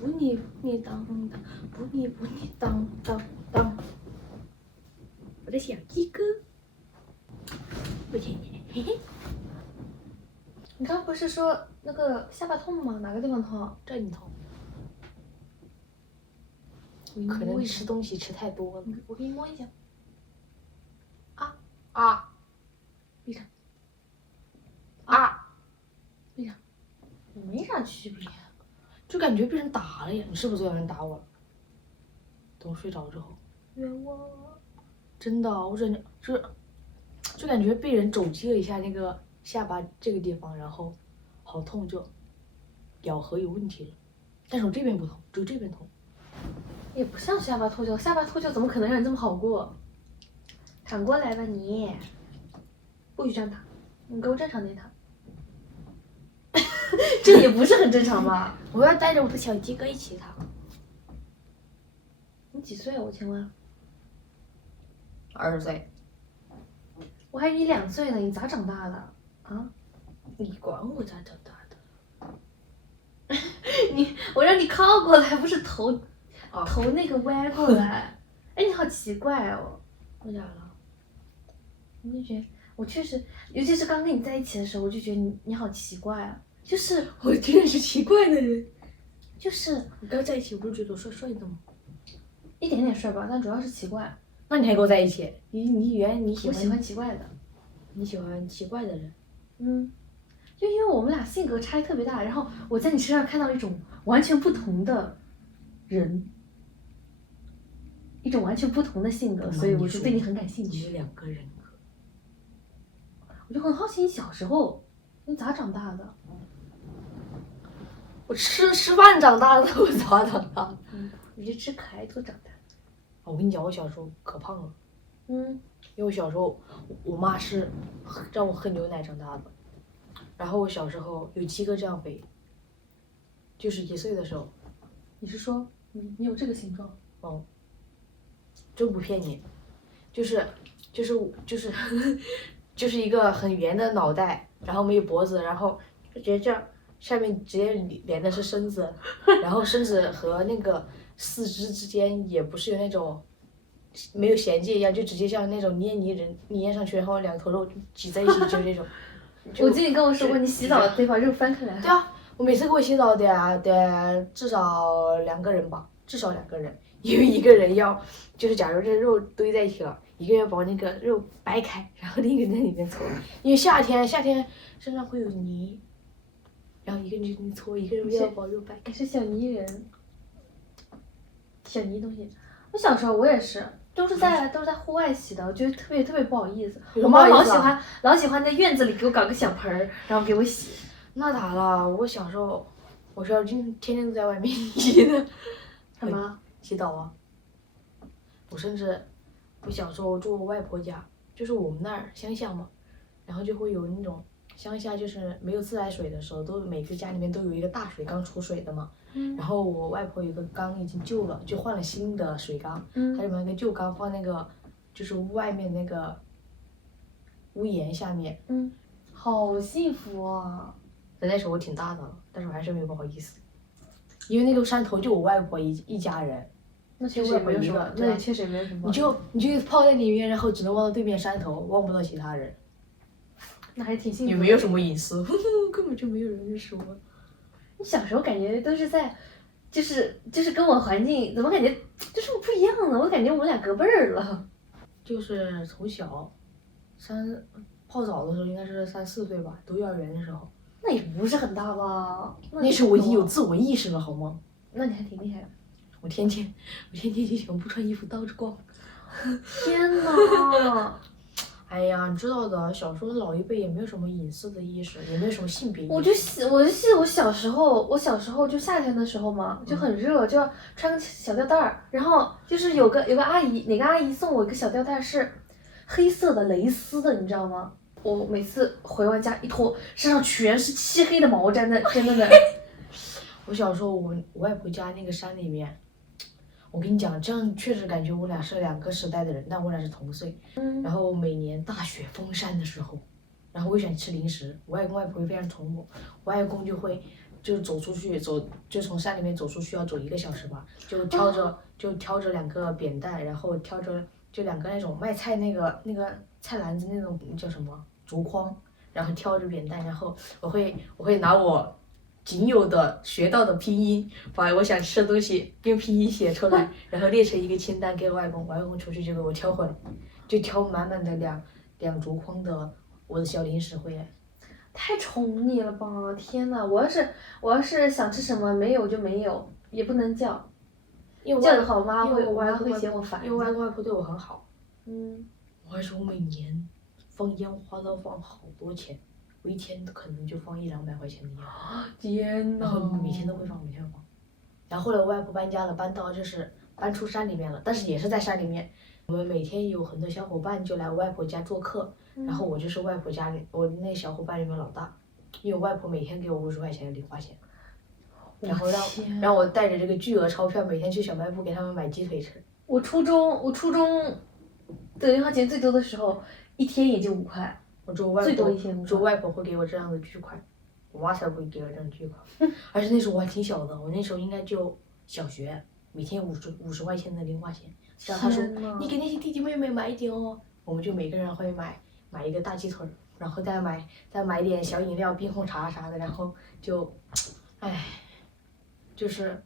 不你当当，不你当当当。我的小鸡哥，不亲你，嘿嘿。你刚不是说那个下巴痛吗？哪个地方痛？这里痛。可能吃东西吃太多了。我给你摸一下。啊！闭上。啊！闭上。没啥区别。就感觉被人打了呀！你是不是有人打我了？等我睡着之后。冤枉！真的，我真的就感觉被人肘击了一下那个下巴这个地方，然后好痛，就咬合有问题了。但是我这边不痛，只有这边痛。也不像下巴脱臼，下巴脱臼怎么可能让你这么好过？躺过来吧你，不许这样躺，你给我正常点躺。这也不是很正常吧？我要带着我的小鸡哥一起躺。你几岁啊？我请问。20岁。我还以为你2岁呢，你咋长大的？啊？你管我咋长大的？我让你靠过来，不是头那个歪过来。哎，你好奇怪哦。为啥了？我就觉得我确实，尤其是刚跟你在一起的时候，我就觉得你好奇怪啊。就是我居然是奇怪的人。就是你刚在一起不是觉得我帅帅的吗？一点点帅吧，但主要是奇怪。那你还跟我在一起？你原来你喜欢我喜欢奇怪的。你喜欢奇怪的人？嗯，就因为我们俩性格差异特别大，然后我在你身上看到一种完全不同的人，一种完全不同的性格，所以我就对你很感兴趣。你有2个人格。我就很好奇你小时候你咋长大的？我吃饭长大的，我咋长大的？你是吃可爱兔长大的。我跟你讲，我小时候可胖了。因为我小时候，我妈是让我喝牛奶长大的，然后我小时候有7个这样肥，就是1岁的时候。你是说你有这个形状？哦，真不骗你，就是就是一个很圆的脑袋，然后没有脖子，然后就直接这样，下面直接连的是身子，然后身子和那个四肢之间也不是有那种没有衔接一样，就直接像那种捏泥人捏上去，然后2头肉挤在一起，就是这种。我记得你跟我说过，你洗澡得把肉翻开来。对啊，我每次给我洗澡得至少2个人吧，至少2个人，因为一个人要就是假如这肉堆在一起了，一个人要把那个肉掰开，然后另一个人在里面搓，因为夏天身上会有泥，然后一个人就搓，一个人要把肉掰开。你是小泥人，小泥东西。我小时候我也是，都是在户外洗的，我觉得特别不好意思。我妈老喜欢在院子里给我搞个小盆儿，然后给我洗。那咋了？我小时候天天都在外面洗的。干嘛？洗澡啊。我小时候住我外婆家，就是我们那儿乡下嘛，然后就会有那种乡下就是没有自来水的时候，都每个家里面都有一个大水缸储水的嘛。然后我外婆有个缸已经旧了，就换了新的水缸。她就把那个旧缸放那个就是外面那个屋檐下面。好幸福啊！那时候我挺大的了，但是我还是没有不好意思，因为那个山头就我外婆一家人。那确实也没有什么，那也确实也没有什么。你就泡在里面，然后只能望到对面山头，望不到其他人。那还挺幸福。也没有什么隐私，根本就没有人认识我。你小时候感觉都是在，就是跟我环境怎么感觉就是不一样呢？我感觉我们俩隔辈儿了。就是从小泡澡的时候应该是3、4岁吧，读幼儿园的时候。那也不是很大吧？那时候我已经有自我意识了，好吗？那你还挺厉害的。我天天就喜欢不穿衣服到处逛。天哪！哎呀，你知道的，小时候老一辈也没有什么隐私的意识，也没有什么性别意识。我就记得我小时候就夏天的时候嘛，就很热，就要穿个小吊带儿，然后就是有个阿姨，哪个阿姨送我一个小吊带是黑色的蕾丝的，你知道吗？我每次回完家一脱，身上全是漆黑的毛粘在那。我小时候我外婆家那个山里面。我跟你讲，这样确实感觉我俩是2个时代的人，但我俩是同岁。然后每年大雪封山的时候，然后我喜欢吃零食，我外公外婆会非常宠我，我外公就会就走出去就从山里面走出去要走1个小时吧，就挑着2个扁担，然后挑着就2个那种卖菜那个菜篮子那种叫什么竹筐，然后挑着扁担，然后我会拿我仅有的学到的拼音，把我想吃的东西用拼音写出来，然后列成一个清单给我外公，我外公出去就给我挑回来，就挑满满的两竹筐的我的小零食回来。太宠你了吧！天呐，我要是想吃什么没有就没有，也不能叫，因为叫的话我妈会因为我外公会嫌我烦。因为外公外婆对我很好。嗯，我还说我每年放烟花都放好多钱，我一天可能就放100-200块钱的烟花，天呐。然后每天都会放，每天放。然后后来我外婆搬家了，搬出山里面了，但是也是在山里面。我们每天有很多小伙伴就来我外婆家做客，然后我就是外婆家里我那小伙伴里面老大，因为我外婆每天给我50块钱的零花钱，然后让我带着这个巨额钞票每天去小卖部给他们买鸡腿吃。我初中的零花钱最多的时候，一天也就5块。我说我最多一天5块。外婆会给我这样的巨款，我妈才不会给我这样巨款。而且那时候我还挺小的，我那时候应该就小学，每天50块钱的零花钱。然后他说你给那些弟弟妹妹买一点哦，我们就每个人会买一个大鸡腿，然后再买点小饮料、冰红茶啥的，然后就，唉，就是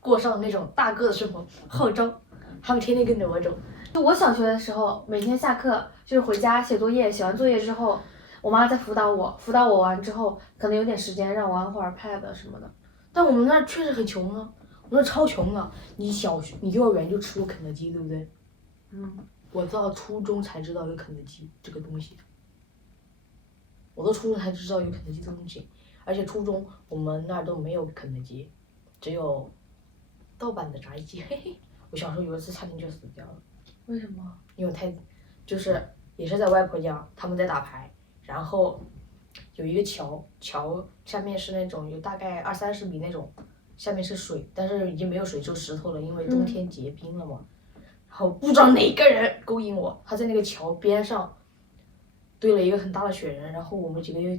过上那种大个的生活，号召他们天天跟着我走。就我小学的时候，每天下课就是回家写作业，写完作业之后，我妈再辅导我完之后，可能有点时间让我玩会儿 pad 什么的。但我们那儿确实很穷啊，我们那超穷的。你幼儿园就吃过肯德基，对不对？我到初中才知道有肯德基这个东西，我到初中才知道有肯德基这个东西，而且初中我们那儿都没有肯德基，只有盗版的炸鸡。嘿嘿，我小时候有一次差点就死掉了。为什么？因为就是也是在外婆家，他们在打牌，然后有一个桥下面是那种有大概20-30米那种，下面是水，但是已经没有水，就石头了，因为冬天结冰了嘛。然后不知道哪个人勾引我，他在那个桥边上堆了一个很大的雪人，然后我们几个又，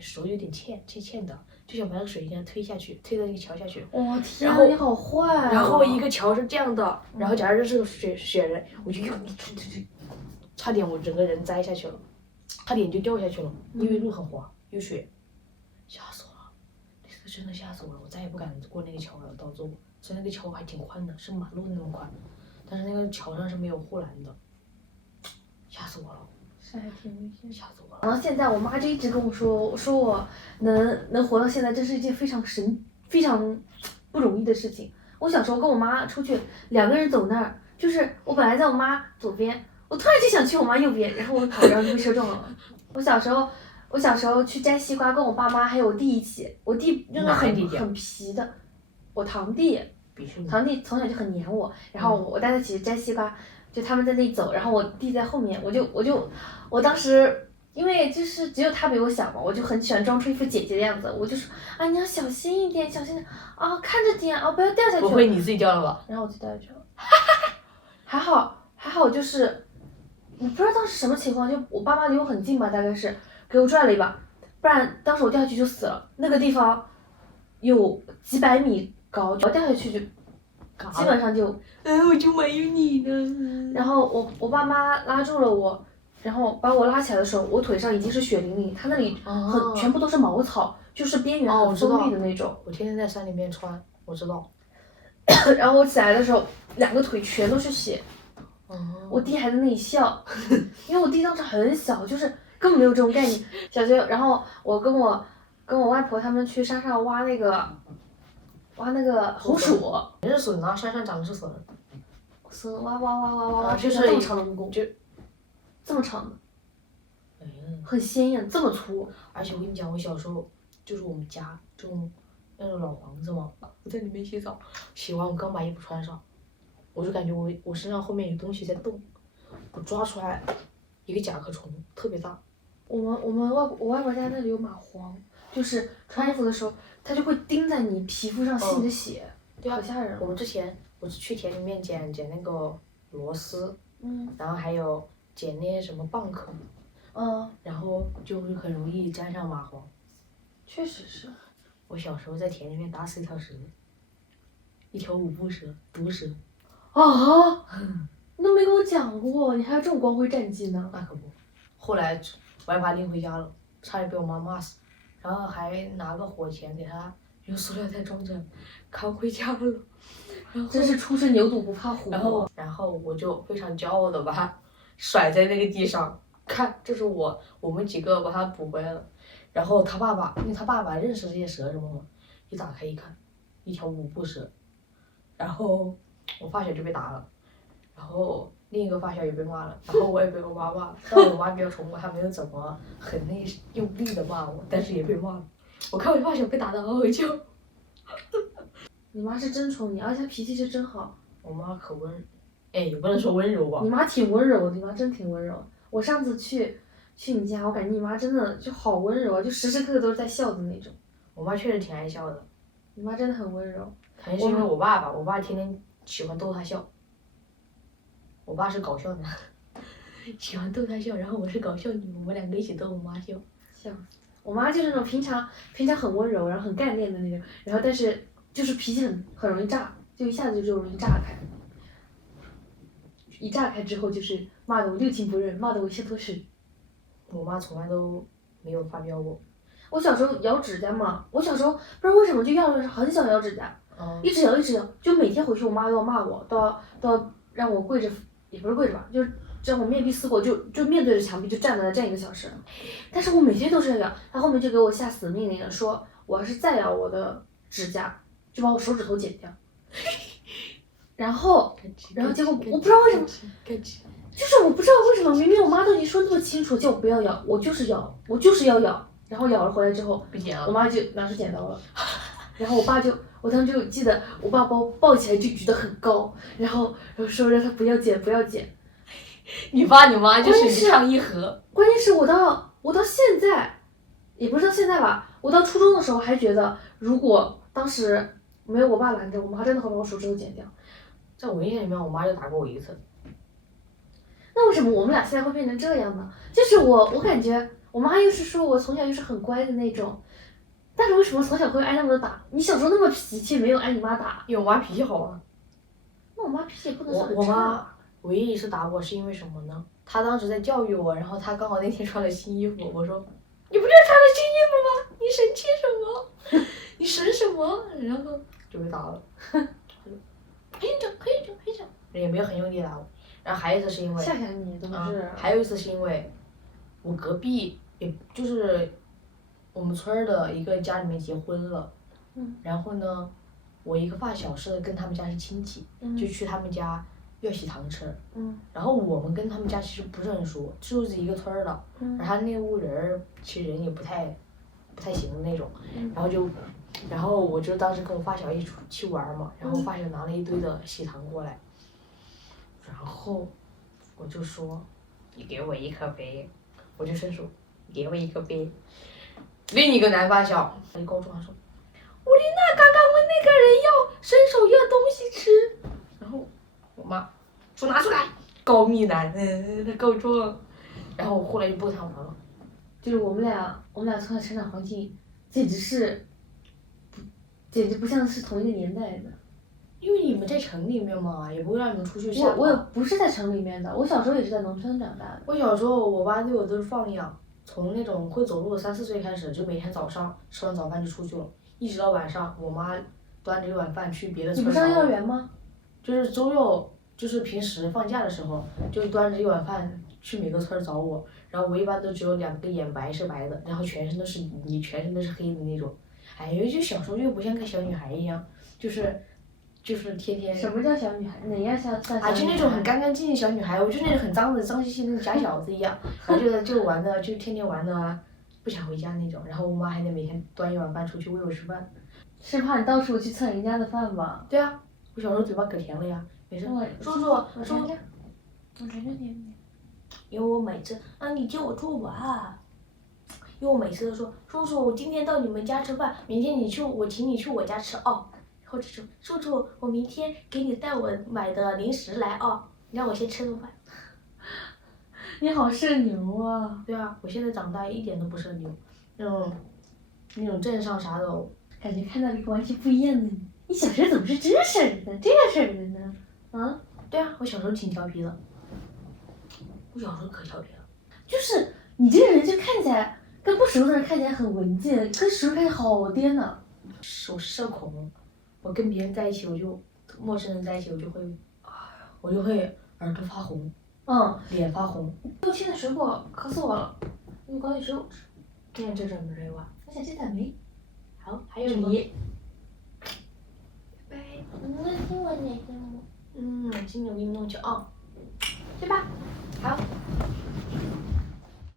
手有点欠的，就想把那个水给它推下去，推到那个桥下去。我天啊，你好坏啊！然后一个桥是这样的，然后假如这是个雪人，我就用力推，差点我整个人栽下去了，差点就掉下去了，因为路很滑，有雪，吓死我了，那次真的吓死我了，我再也不敢过那个桥了，导致我，所以那个桥还挺宽的，是马路那么宽，但是那个桥上是没有护栏的，吓死我了。是还挺危险。吓死我了。然后现在我妈就一直跟我说我能活到现在，这是一件非常不容易的事情。我小时候跟我妈出去，2个人走那儿，就是我本来在我妈左边，我突然就想去我妈右边，然后我跑然后就被车撞了。我小时候去摘西瓜，跟我爸妈还有我弟一起，我弟真的很皮的，我堂弟从小就很黏我，然后我带他一起摘西瓜，就他们在那里走，然后我弟在后面，我当时因为就是只有他比我小嘛，我就很喜欢装出一副姐姐的样子，我就说啊你要小心一点，小心点啊，看着点啊，不要掉下去。不会你自己掉了吧？然后我就掉下去了，还好就是我不知道当时什么情况，就我爸妈离我很近吧，大概是给我拽了一把，不然当时我掉下去就死了。那个地方有几百米高，我掉下去就基本上就。我就没有你呢。然后我爸妈拉住了我，然后把我拉起来的时候，我腿上已经是血淋淋，它那里全部都是茅草，就是边缘很锋利的那种。我天天在山里面穿，我知道。然后我起来的时候，2个腿全都是血。我弟还在那里笑，因为我弟当时很小，就是根本没有这种概念。小学，然后我跟我外婆他们去山上挖那个红薯。也是笋啊，山上长的是笋。笋挖，就是这么长的蜈蚣，这么长的，很鲜艳，这么粗。而且我跟你讲，我小时候就是我们家这种那种老房子嘛，我在里面洗澡，洗完我刚把衣服穿上，我就感觉我身上后面有东西在动，我抓出来一个甲壳虫，特别大。我外婆家那里有蚂蟥，就是穿衣服的时候，它就会叮在你皮肤上吸你的血，好吓人。我是去田里面捡那个螺丝，然后还有捡那些什么蚌壳，然后就会很容易沾上蚂蟥。确实是。我小时候在田里面打死一条蛇，一条五步蛇，毒蛇。啊！你都没跟我讲过，你还有这种光辉战绩呢。那可不，后来我还把他拎回家了，差点被我妈骂死，然后还拿个火钳给他用塑料袋装着扛回家了。然后真是初生牛犊不怕虎。然后我就非常骄傲的把它甩在那个地上，看这是我们几个把它捕回来了。然后他爸爸，因为他爸爸认识这些蛇什么嘛，一打开一看，一条五步蛇。然后我发小就被打了，然后另一个发小也被骂了，然后我也被我妈骂了。但我妈比较宠我，她没有怎么很用力的骂我，但是也被骂了。我看我发小被打的嗷嗷叫。你妈是真宠你，而且她脾气是真好。我妈可温，哎，也不能说温柔吧。你妈挺温柔的，你妈真挺温柔。我上次去你家，我感觉你妈真的就好温柔啊，就时时刻刻都是在笑的那种。我妈确实挺爱笑的。你妈真的很温柔。可能是因为我爸吧，我爸天天喜欢逗她笑。我爸是搞笑男，喜欢逗她笑，然后我是搞笑女，我们两个一起逗我妈笑。笑死！我妈就是那种平常很温柔，然后很干练的那种，然后但是就是脾气很容易炸，就一下子就容易炸开。一炸开之后就是骂的我六亲不认，骂的我一塌糊涂。我妈从来都没有发飙过。我小时候咬指甲嘛，我小时候不知道为什么就咬的是很想咬指甲，一直咬，就每天回去我妈都要骂我，都要让我跪着，也不是跪着吧，就是让我面壁思过，就面对着墙壁就站1个小时。但是我每天都是要咬，她后面就给我下死命令了，说我要是再咬我的指甲，就把我手指头剪掉。然后结果我不知道为什么，就是我不知道为什么，明明我妈都已经说那么清楚，叫我不要咬，我就是要咬，然后咬了回来之后，我妈就拿出剪刀了，然后我当时就记得我爸把我抱起来就举得很高，然后说让他不要剪。你爸你妈就是一唱一和。关键是我到现在，也不是到现在吧，我到初中的时候还觉得，如果当时没有我爸拦着，我妈真的会把我手指头剪掉。在我印象里面，我妈就打过我一次。那为什么我们俩现在会变成这样呢？就是我感觉我妈又是说我从小就是很乖的那种，但是为什么从小会挨那么多打？你小时候那么脾气，没有挨你妈打？因为我妈脾气好啊。那我妈脾气也不能算很我差。妈唯一一次打我是因为什么呢？她当时在教育我，然后她刚好那天穿了新衣服，我说你不就穿了新衣服吗？你生气什么？你神什么？然后就被打了。可以讲，也没有很用力打我。然后还有一次是因为，吓你都是。还有一次是因为，我隔壁也就是我们村儿的一个家里面结婚了，然后呢，我一个发小是跟他们家是亲戚，就去他们家要喜糖吃，然后我们跟他们家其实不是很熟，就是一个村儿的，然后那屋人儿其实人也不太行的那种，然后我就当时跟我发小一起去玩嘛，然后我发小拿了一堆的喜糖过来，然后我就说你给我一颗呗，我就伸手你给我一颗呗。另一个男发小他就告状说，吴丽娜刚刚问那个人要伸手要东西吃，然后我妈说拿出来，告密男，他告状，然后我后来就不跟他玩了。就是我们俩从小成长环境简直不像是同一个年代的。因为你们在城里面嘛，也不会让你们出去瞎跑。我也不是在城里面的，我小时候也是在农村长大的。我小时候，我爸对我都是放养，从那种会走路的3、4岁开始，就每天早上吃完早饭就出去了，一直到晚上，我妈端着一碗饭去别的村找我。你不上幼儿园吗？就是周六，就是平时放假的时候，就端着一碗饭去每个村找我，然后我一般都只有2个眼白是白的，然后全身都是泥，全身都是黑的那种。哎呦，就小时候又不像个小女孩一样，就是天天。什么叫小女孩？哪样算小女孩？就那种很干干净净小女孩，我就那种很脏兮兮的那种假小子一样，然后就玩的，就天天玩的啊，不想回家那种。然后我妈还得每天端一碗饭出去喂我吃饭。是怕你到处去蹭人家的饭吧？对啊，我小时候嘴巴可甜了呀，每次叔叔，我尝尝你。因为我每次你接我做吧。因为我每次都说叔叔，我今天到你们家吃饭，明天我请你去我家吃哦。或者说叔叔，我明天给你带我买的零食来哦，你让我先吃顿饭。你好社牛啊！对啊，我现在长大一点都不社牛，那种镇上啥的。感觉看到了一个完全不一样的你。你小时候怎么是这事儿的，这事儿的呢？啊？对啊，我小时候挺调皮的。我小时候可调皮了。就是你这个人就看起来跟不熟的人看起来很文静，跟熟人看起来好颠呢。我是社恐，我跟别人在一起，陌生人在一起，我就会耳朵发红，脸发红。给我切的水果渴死我了，你搞点水果吃。今天这什么水果？我想吃草莓。好，还有你。拜拜。那听我奶奶。今天我给你弄去啊，对吧？好。